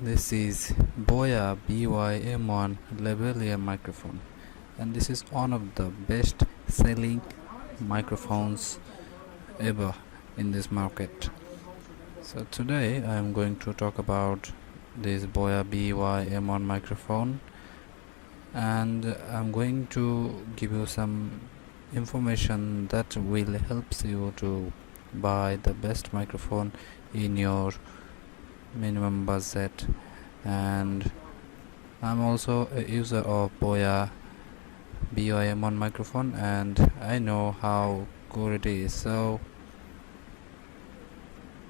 This is Boya BY M1 lavalier microphone, and this is one of the best selling microphones ever in this market. So today I am going to talk about this Boya BY M1 microphone, and I'm going to give you some information that will help you to buy the best microphone in your minimum budget. And I'm also a user of Boya BY M1 microphone, and I know how good it is. So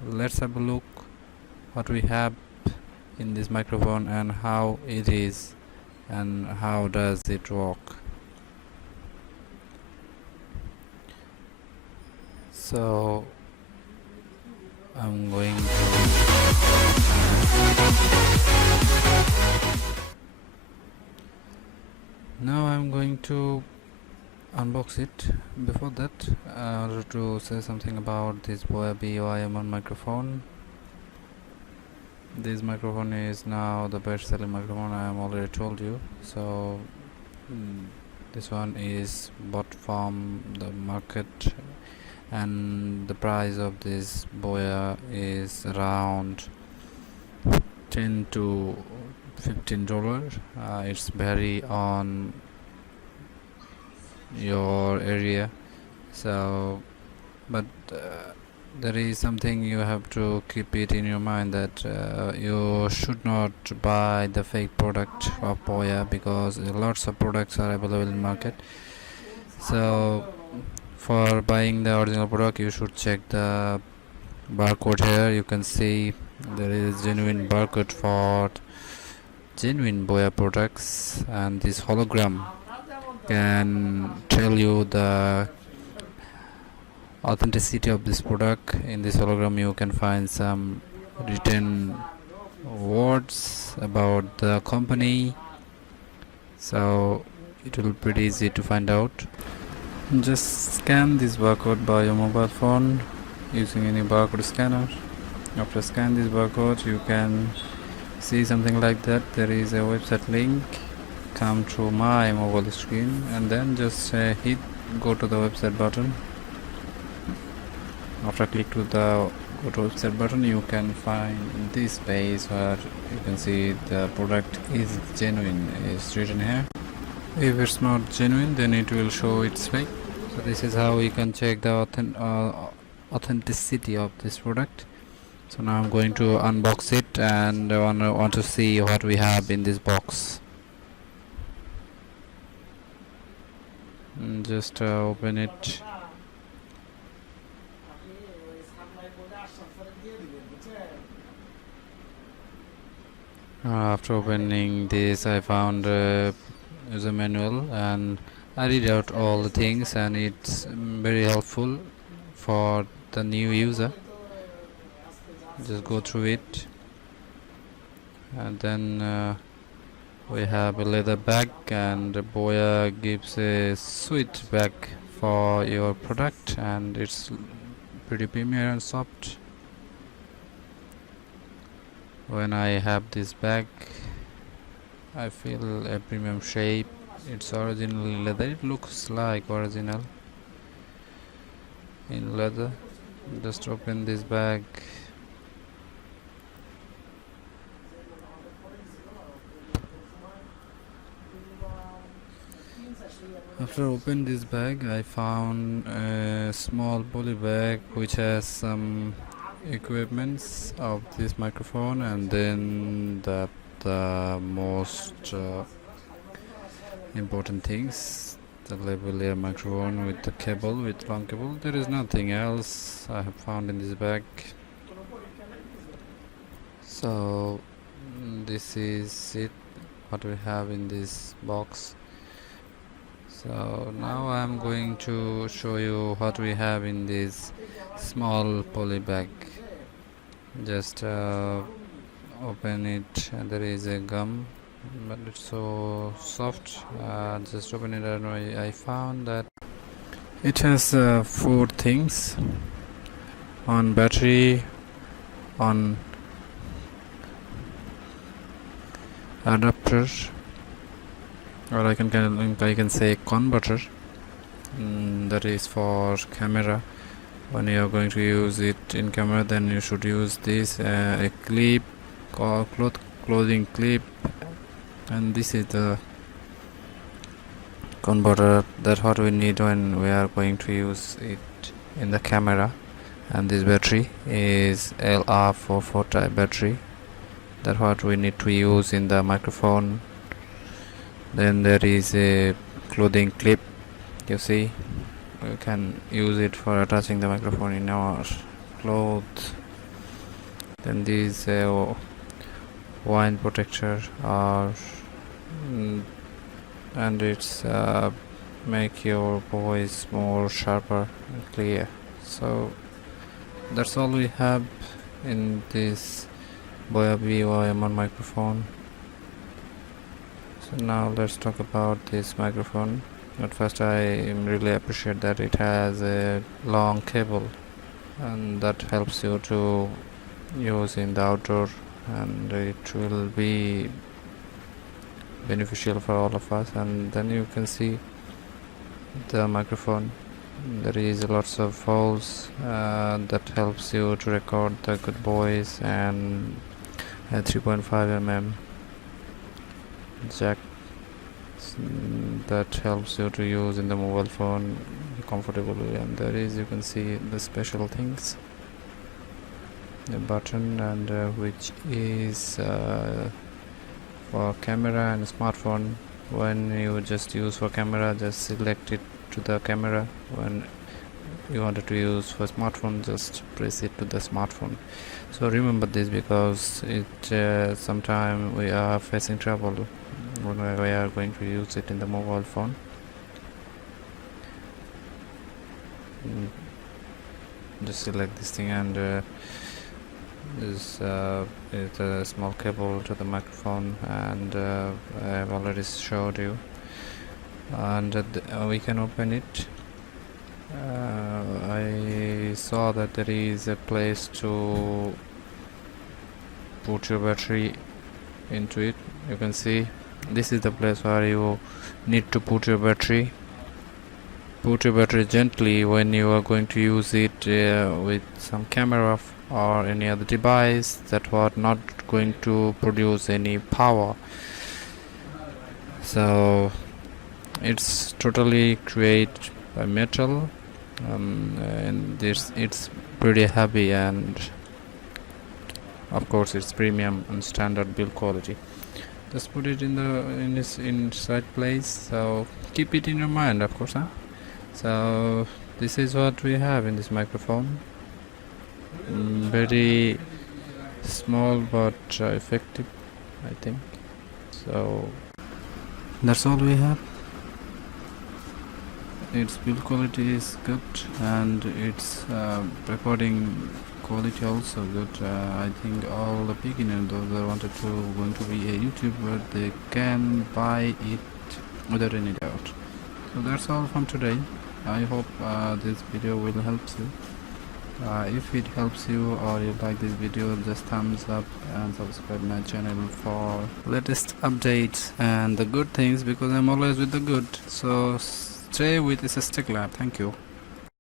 let's have a look what we have in this microphone and how it is and how does it work. So I'm going to unbox it. Before that, I wanted to say something about this Boya BY M1 microphone. This microphone is now the best selling microphone, I am already told you. So this one is bought from the market, and the price of this Boya is around $10 to $15. It's vary on your area. So but there is something you have to keep it in your mind, that you should not buy the fake product of Boya, because lots of products are available in market. So for buying the original product, you should check the barcode. Here you can see there is genuine barcode for genuine Boya products, and this hologram can tell you the authenticity of this product. In this hologram you can find some written words about the company, so it will be pretty easy to find out. Just scan this barcode by your mobile phone using any barcode scanner. After scan this barcode, you can see something like that. There is a website link come to my mobile screen, and then just go to the website button. After click to the go to website button, you can find this page where you can see the product is genuine is written here. If it's not genuine, then it will show it's fake. So this is how we can check the authenticity of this product. So now I'm going to unbox it, and I want to see what we have in this box. Just open it. After opening this, I found a user manual, and I read out all the things, and it's very helpful for the new user. Just go through it, and then we have a leather bag, and Boya gives a sweet bag for your product, and it's pretty premier and soft. When I have this bag, I feel a premium shape. It's original leather. It looks like original in leather. Just open this bag. After opening this bag, I found a small poly bag which has some equipments of this microphone, and then the most important things, the lavalier microphone with the cable, with long cable. There is nothing else I have found in this bag. So this is it, what we have in this box. So now I am going to show you what we have in this small poly bag. Just open it, and there is a gum, but it's so soft. Just open it, and I found that it has 4 things: on battery, on adapter, or I can say converter, that is for camera. When you are going to use it in camera, then you should use this a clip or clothing clip, and this is the converter that what we need when we are going to use it in the camera. And this battery is LR44 type battery, that what we need to use in the microphone. Then there is a clothing clip, you see, we can use it for attaching the microphone in our clothes. Then this wine protector, and it's make your voice more sharper and clear. So that's all we have in this Boya BY M1 microphone. So now let's talk about this microphone. At first, I really appreciate that it has a long cable, and that helps you to use in the outdoor, and it will be beneficial for all of us. And then you can see the microphone, there is lots of holes that helps you to record the good voice, and a 3.5 mm jack that helps you to use in the mobile phone comfortably. And there is, you can see the special things, the button, and which is for camera and smartphone. When you just use for camera, just select it to the camera. When you wanted to use for smartphone, just press it to the smartphone. So remember this, because it sometime we are facing trouble when we are going to use it in the mobile phone. Just select this thing, and this is a small cable to the microphone, and I have already showed you, and we can open it. I saw that there is a place to put your battery into it. You can see this is the place where you need to put your battery. Put your battery gently when you are going to use it with some camera or any other device that was not going to produce any power. So it's totally created by metal, and it's pretty heavy, and of course it's premium and standard build quality. Just put it in its inside place, so keep it in your mind, of course, huh? So this is what we have in this microphone. Very small but effective, I think. So that's all we have. Its build quality is good, and its recording quality also good. I think all the beginners, those that wanted to going to be a YouTuber, they can buy it without any doubt. So that's all from today. I hope this video will help you. If it helps you or you like this video, just thumbs up and subscribe my channel for latest updates and the good things, because I'm always with the good. So stay with this stick lab. Thank you.